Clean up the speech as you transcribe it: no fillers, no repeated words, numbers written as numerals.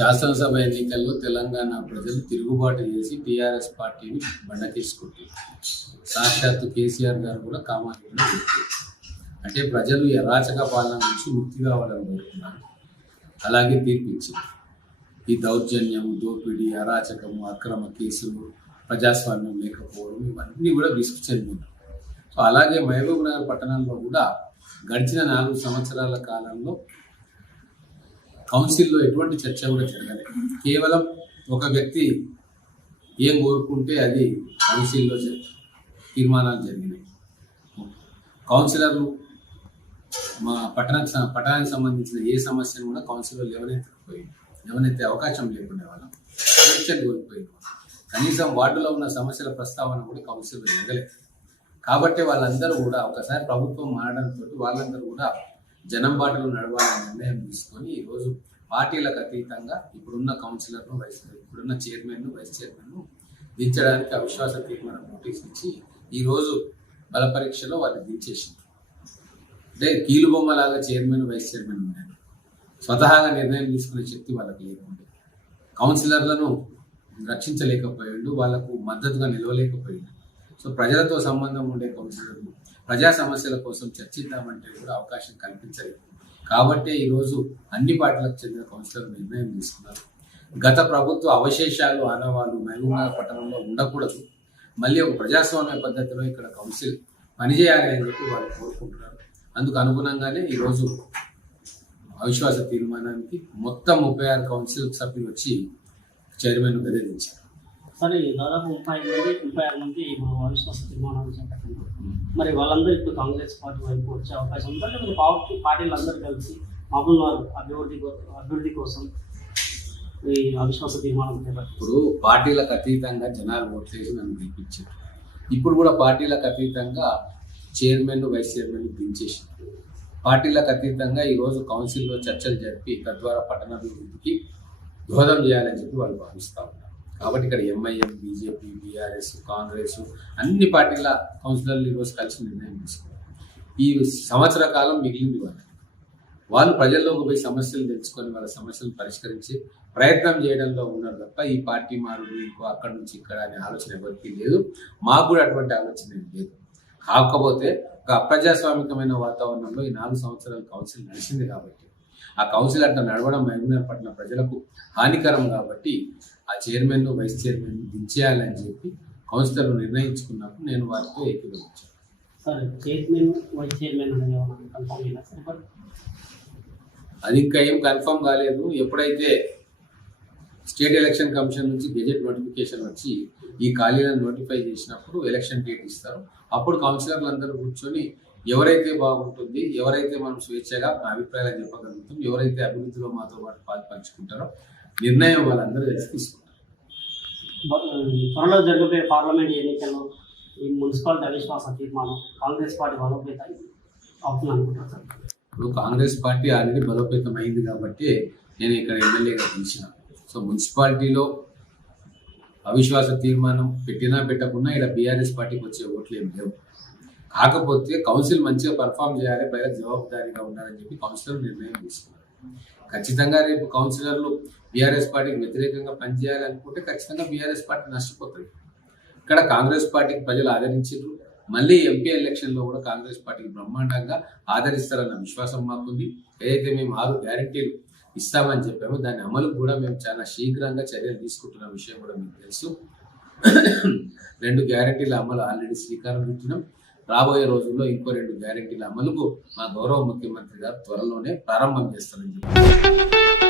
శాసనసభ ఎన్నికల్లో తెలంగాణ ప్రజలు తిరుగుబాటు చేసి టీఆర్ఎస్ పార్టీని బండకేసుకుంటారు. సాక్షాత్తు కేసీఆర్ గారు కూడా కామారెడ్డిలో అంటే ప్రజలు అరాచక పాలన నుంచి ముక్తి కావాలని కోరుకున్నారు. అలాగే తీర్పిచ్చింది. ఈ దౌర్జన్యం, దోపిడీ, అరాచకము, అక్రమ కేసులు, ప్రజాస్వామ్యం లేకపోవడం ఇవన్నీ కూడా విసుగు చెందినారు. సో అలాగే మహబూబ్ నగర్ పట్టణంలో కూడా గడిచిన 4 సంవత్సరాల కాలంలో కౌన్సిల్లో ఎటువంటి చర్చ కూడా జరగలేదు. కేవలం ఒక వ్యక్తి ఏం కోరుకుంటే అది కౌన్సిల్లో తీర్మానాలు జరిగినాయి. కౌన్సిలర్లు మా పట్టణానికి సంబంధించిన ఏ సమస్యను కూడా కౌన్సిల్లో లేవనెత్తే అవకాశం లేకుండా వాళ్ళం ఎలక్షన్ కోల్పోయింది. కనీసం వార్డులో ఉన్న సమస్యల ప్రస్తావన కూడా కౌన్సిల్లో జరగలేదు. కాబట్టి వాళ్ళందరూ కూడా ఒకసారి ప్రభుత్వం మారడంతో వాళ్ళందరూ కూడా జనం బాటలో నడవాలని నిర్ణయం తీసుకొని ఈరోజు పార్టీలకు అతీతంగా ఇప్పుడున్న కౌన్సిలర్ను ఇప్పుడున్న చైర్మన్ను, వైస్ చైర్మన్ను దించడానికి అవిశ్వాస తీర్మానం నోటీస్ ఇచ్చి ఈరోజు బల పరీక్షలో వాళ్ళు దించేసింది. అంటే కీలుబొమ్మలాగా చైర్మన్, వైస్ చైర్మన్ ఉన్నారు. స్వతహాగా నిర్ణయం తీసుకునే శక్తి వాళ్ళకి లేకుండా కౌన్సిలర్లను రక్షించలేకపోయాడు, వాళ్ళకు మద్దతుగా నిలవలేకపోయాడు. సో ప్రజలతో సంబంధం ఉండే కౌన్సిలర్లు ప్రజా సమస్యల కోసం చర్చిద్దామంటే కూడా అవకాశం కల్పించలేదు. కాబట్టి ఈరోజు అన్ని పార్టీలకు చెందిన కౌన్సిలర్లు నిర్ణయం తీసుకున్నారు. గత ప్రభుత్వ అవశేషాలు, ఆనవాళ్ళు మహబూబ్నగర్ పట్టణంలో ఉండకూడదు, మళ్ళీ ఒక ప్రజాస్వామ్య పద్ధతిలో ఇక్కడ కౌన్సిల్ పనిచేయాలి అని చెప్పి వాళ్ళు కోరుకుంటున్నారు. అందుకు అనుగుణంగానే ఈరోజు అవిశ్వాస తీర్మానానికి మొత్తం 36 కౌన్సిల్ సభ్యులు వచ్చి చైర్మన్ గదించారు. సరే, దాదాపు 36 మంది అవిశ్వాస తీర్మానాలు చేపట్టింది. మరి వాళ్ళందరూ ఇప్పుడు కాంగ్రెస్ పార్టీ వైపు వచ్చే అవకాశం ఉందంటే మీరు పార్టీలు అందరూ కలిసి మహబూబ్నగర్ అభివృద్ధి కోసం ఈ అవిశ్వాస తీర్మానం చేపట్టారు. ఇప్పుడు పార్టీలకు అతీతంగా జనాలు ఓట్లేసి నన్ను గెలిపించారు. ఇప్పుడు కూడా పార్టీలకు అతీతంగా చైర్మన్, వైస్ చైర్మన్ దించేసారు. పార్టీలకు అతీతంగా ఈరోజు కౌన్సిల్లో చర్చలు జరిపి తద్వారా పట్టణాభివృద్ధికి దోహదం చేయాలని చెప్పి వాళ్ళు భావిస్తూ ఉన్నారు. కాబట్టి ఇక్కడ ఎంఐఎం, బీజేపీ, బీఆర్ఎస్, కాంగ్రెస్ అన్ని పార్టీల కౌన్సిలర్లు ఈరోజు కలిసి నిర్ణయం తీసుకున్నారు. ఈ సంవత్సర కాలం మిగిలింది వాళ్ళు ప్రజల్లోకి పోయి సమస్యలు తెలుసుకొని వాళ్ళ సమస్యలు పరిష్కరించే ప్రయత్నం చేయడంలో ఉన్నారు తప్ప ఈ పార్టీ మారుడు ఇంకో అక్కడి నుంచి ఇక్కడ అనే ఆలోచన ఎవరికి లేదు. మాకు కూడా అటువంటి ఆలోచన లేదు. కాకపోతే ఒక అప్రజాస్వామికమైన వాతావరణంలో ఈ 4 సంవత్సరాల కౌన్సిల్ నడిచింది కాబట్టి ఆ కౌన్సిల్ అట్లా నడవడం మహబూబ్నగర్ పట్టణ ప్రజలకు హానికరం కాబట్టి ఆ చైర్మన్, వైస్ చైర్మన్ దించేయాలని చెప్పి కౌన్సిలర్లు నిర్ణయించుకున్నప్పుడు నేను వారితో ఏకీభవించాను. అది ఇంకా ఏం కన్ఫర్మ్ కాలేదు. ఎప్పుడైతే స్టేట్ ఎలక్షన్ కమిషన్ నుంచి గెజెట్ నోటిఫికేషన్ వచ్చి ఈ ఖాళీలను నోటిఫై చేసినప్పుడు ఎలక్షన్ డేట్ ఇస్తారు. అప్పుడు కౌన్సిలర్లు అందరూ కూర్చొని ఎవరైతే బాగుంటుంది, ఎవరైతే మనం స్వేచ్ఛగా అభిప్రాయాలు చెప్పగలుగుతాం, ఎవరైతే అభివృద్ధిలో మాతో పాటు పంచుకుంటారో నిర్ణయం వాళ్ళందరూ కలిసి తీసుకుంటారు. త్వరలో జరగబోయే పార్లమెంట్ ఎన్నికల్లో ఈ మున్సిపాలిటీ అవిశ్వాస తీర్మానం కాంగ్రెస్ పార్టీ బలోపేతం అవుతుంది అనుకుంటున్నాను. ఇప్పుడు కాంగ్రెస్ పార్టీ ఆల్రెడీ బలోపేతం అయింది కాబట్టి నేను ఇక్కడ ఎమ్మెల్యేగా గెలిచిన. సో మున్సిపాలిటీలో అవిశ్వాస తీర్మానం పెట్టినా పెట్టకున్నా ఇక్కడ బీఆర్ఎస్ పార్టీకి వచ్చే ఓట్లు ఏం లేవు. కాకపోతే కౌన్సిల్ మంచిగా పర్ఫామ్ చేయాలి, పైన జవాబుదారీగా ఉండాలని చెప్పి కౌన్సిలర్ నిర్ణయం తీసుకున్నారు. ఖచ్చితంగా రేపు కౌన్సిలర్లు బీఆర్ఎస్ పార్టీకి వ్యతిరేకంగా పనిచేయాలనుకుంటే ఖచ్చితంగా బీఆర్ఎస్ పార్టీ నష్టపోతుంది. ఇక్కడ కాంగ్రెస్ పార్టీకి ప్రజలు ఆదరించారు. మళ్ళీ ఎంపీ ఎలక్షన్లో కూడా కాంగ్రెస్ పార్టీకి బ్రహ్మాండంగా ఆదరిస్తారన్న విశ్వాసం మాకుంది. ఏదైతే మేము 6 గ్యారెంటీలు ఇస్తామని చెప్పామో దాని అమలుకు కూడా మేము చాలా శీఘ్రంగా చర్యలు తీసుకుంటున్న విషయం కూడా మీకు తెలుసు. 2 గ్యారెంటీల అమలు ఆల్రెడీ శ్రీకారం చుట్టినాం. రాబోయే రోజుల్లో ఇంకో 2 గ్యారెంటీల అమలుకు మా గౌరవ ముఖ్యమంత్రి గారు త్వరలోనే ప్రారంభం చేస్తారని చెప్పి